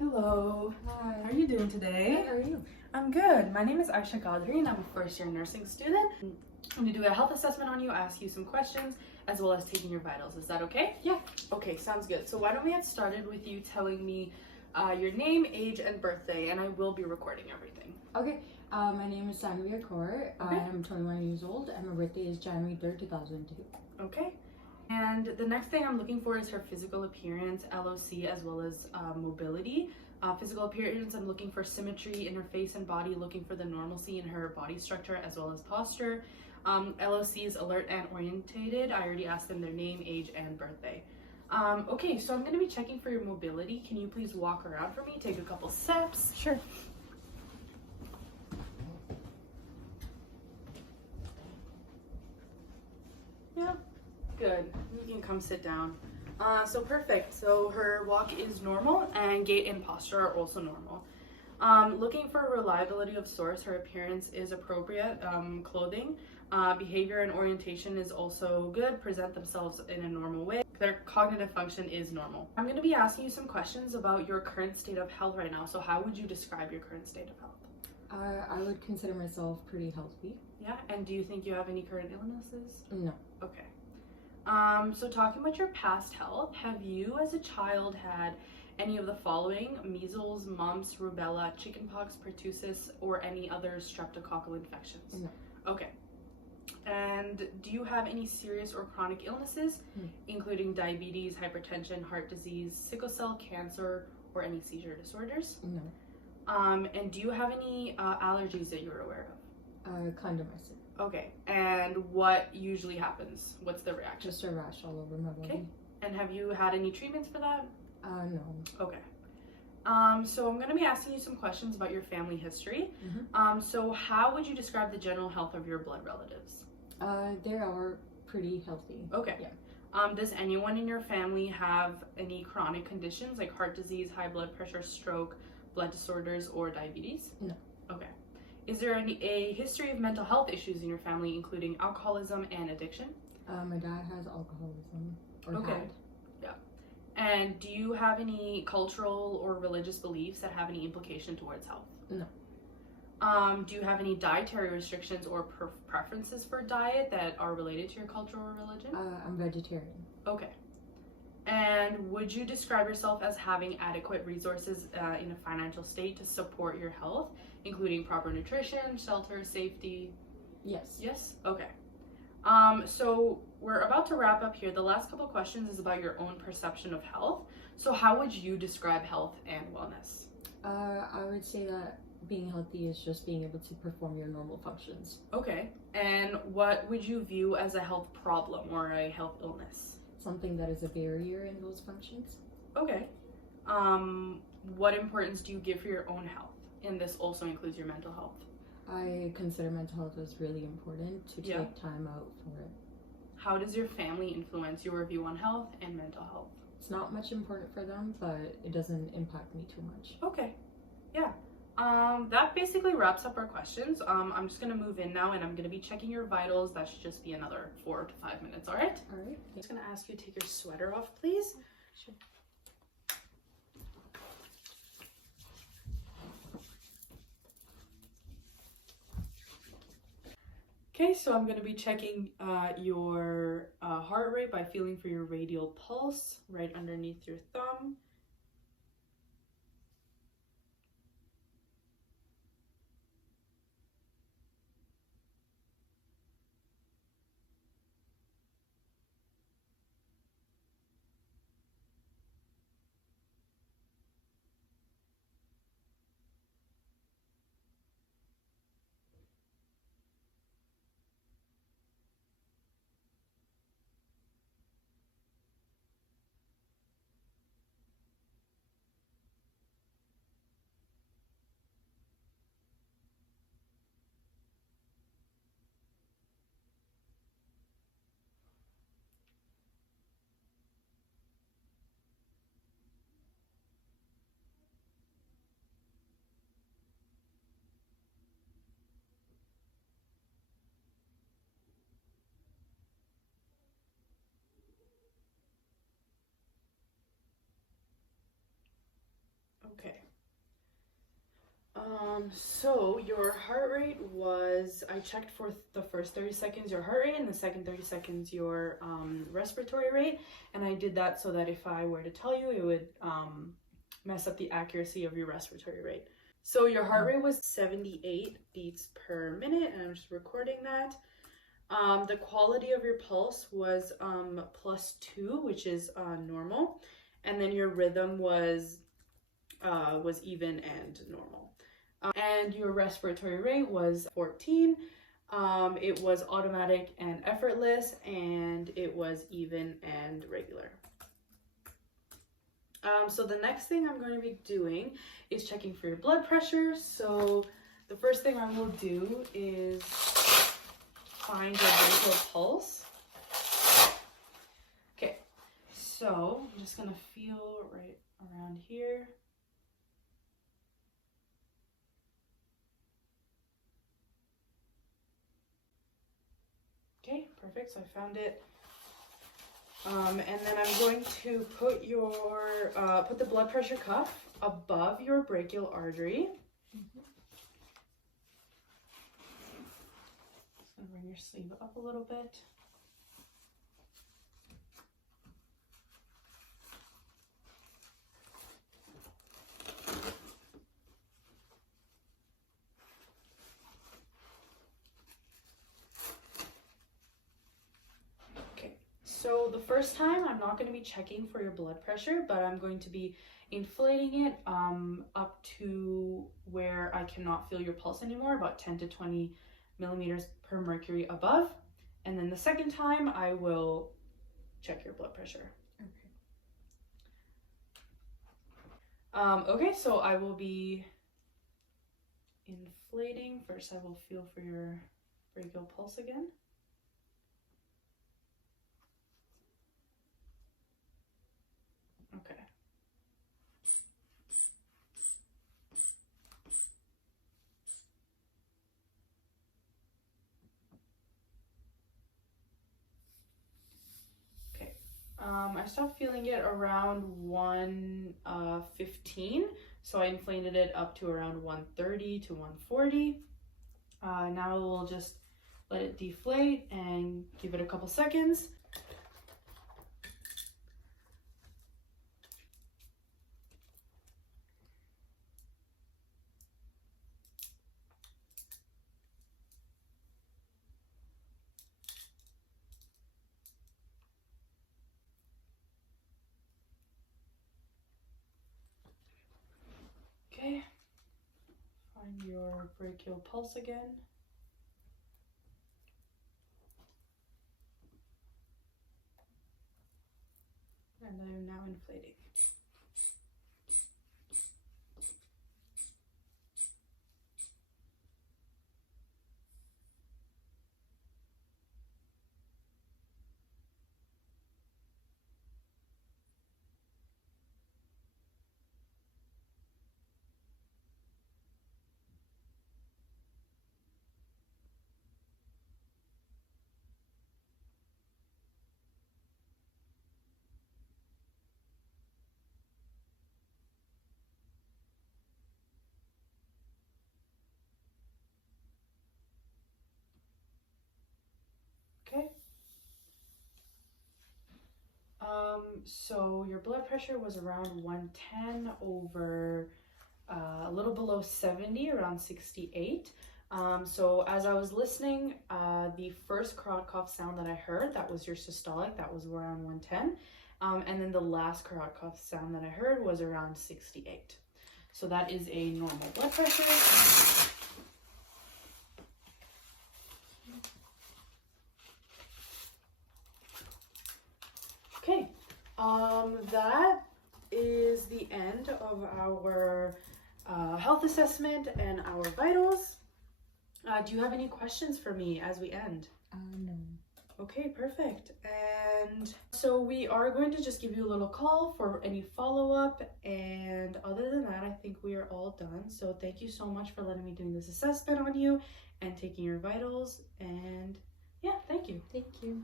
Hello. Hi. How are you doing today? How are you? I'm good. My name is Aisha Qadri and I'm a first-year nursing student. I'm going to do a health assessment on you, ask you some questions, as well as taking your vitals. Is that okay? Yeah. Okay, sounds good. So why don't we get started with you telling me your name, age, and birthday, and I will be recording everything. Okay. My name is Aisha Qadri. I am 21 years old and my birthday is January 3rd, 2002. Okay. And the next thing I'm looking for is her physical appearance, LOC, as well as mobility. Physical appearance, I'm looking for symmetry in her face and body, looking for the normalcy in her body structure as well as posture. LOC is alert and orientated. I already asked them their name, age, and birthday. Okay, so I'm going to be checking for your mobility. Can you please walk around for me? Take a couple steps. Sure. Yeah. Good. You can come sit down. So perfect. So her walk is normal and gait and posture are also normal. Looking for reliability of source, her appearance is appropriate. Clothing, behavior and orientation is also good. Present themselves in a normal way. Their cognitive function is normal. I'm going to be asking you some questions about your current state of health right now. So how would you describe your current state of health? I would consider myself pretty healthy. Yeah, and do you think you have any current illnesses? No. Okay. So talking about your past health, have you as a child had any of the following: measles, mumps, rubella, chickenpox, pertussis, or any other streptococcal infections? No. Okay. And do you have any serious or chronic illnesses, including diabetes, hypertension, heart disease, sickle cell, cancer, or any seizure disorders? No. And do you have any allergies that you're aware of? Clindamycin. Okay, and what usually happens? What's the reaction? Just a rash all over my body. Okay, and have you had any treatments for that? No. Okay. So I'm going to be asking you some questions about your family history. So how would you describe the general health of your blood relatives? They are pretty healthy. Okay. Yeah. Does anyone in your family have any chronic conditions like heart disease, high blood pressure, stroke, blood disorders, or diabetes? No. Okay. Is there a history of mental health issues in your family, including alcoholism and addiction? My dad has alcoholism. Okay. Had. Yeah. And do you have any cultural or religious beliefs that have any implication towards health? No. Do you have any dietary restrictions or preferences for diet that are related to your culture or religion? I'm vegetarian. Okay. And would you describe yourself as having adequate resources in a financial state to support your health, including proper nutrition, shelter, safety? Yes. Yes? Okay. So we're about to wrap up here. The last couple questions is about your own perception of health. So how would you describe health and wellness? I would say that being healthy is just being able to perform your normal functions. Okay. And what would you view as a health problem or a health illness? Something that is a barrier in those functions. Okay. What importance do you give for your own health? And this also includes your mental health. I consider mental health as really important to take time out for it. How does your family influence your view on health and mental health? It's not much important for them, but it doesn't impact me too much. Okay. Yeah. That basically wraps up our questions. I'm just going to move in now and I'm going to be checking your vitals. That should just be another 4 to 5 minutes, all right? All right. I'm just going to ask you to take your sweater off, please. Sure. Okay, so I'm going to be checking your heart rate by feeling for your radial pulse right underneath your thumb. Okay. So your heart rate was, I checked for the first 30 seconds your heart rate and the second 30 seconds your respiratory rate, and I did that so that if I were to tell you, it would mess up the accuracy of your respiratory rate. So your heart rate was 78 beats per minute, and I'm just recording that. The quality of your pulse was +2, which is normal, and then your rhythm was even and normal. And your respiratory rate was 14. It was automatic and effortless, and it was even and regular. So the next thing I'm going to be doing is checking for your blood pressure. So the first thing I will do is find your brachial pulse. Okay, so I'm just gonna feel right around here. Okay, perfect, so I found it. And then I'm going to put put the blood pressure cuff above your brachial artery. Just gonna bring your sleeve up a little bit. So the first time, I'm not going to be checking for your blood pressure, but I'm going to be inflating it up to where I cannot feel your pulse anymore, about 10 to 20 millimeters per mercury above. And then the second time, I will check your blood pressure. Okay, so I will be inflating. First, I will feel for your brachial pulse again. Okay. Okay. I stopped feeling it around 115, so I inflated it up to around 130 to 140. Now we'll just let it deflate and give it a couple seconds. Okay, find your brachial pulse again. And I am now inflating. Okay. So your blood pressure was around 110 over a little below 70, around 68. So as I was listening, the first carotid cough sound that I heard, that was your systolic, that was around 110. And then the last carotid cough sound that I heard was around 68. So that is a normal blood pressure. Okay, that is the end of our health assessment and our vitals. Do you have any questions for me as we end? No. Okay, perfect. And so we are going to just give you a little call for any follow-up, and other than that, I think we are all done. So thank you so much for letting me do this assessment on you and taking your vitals, and yeah, thank you. Thank you.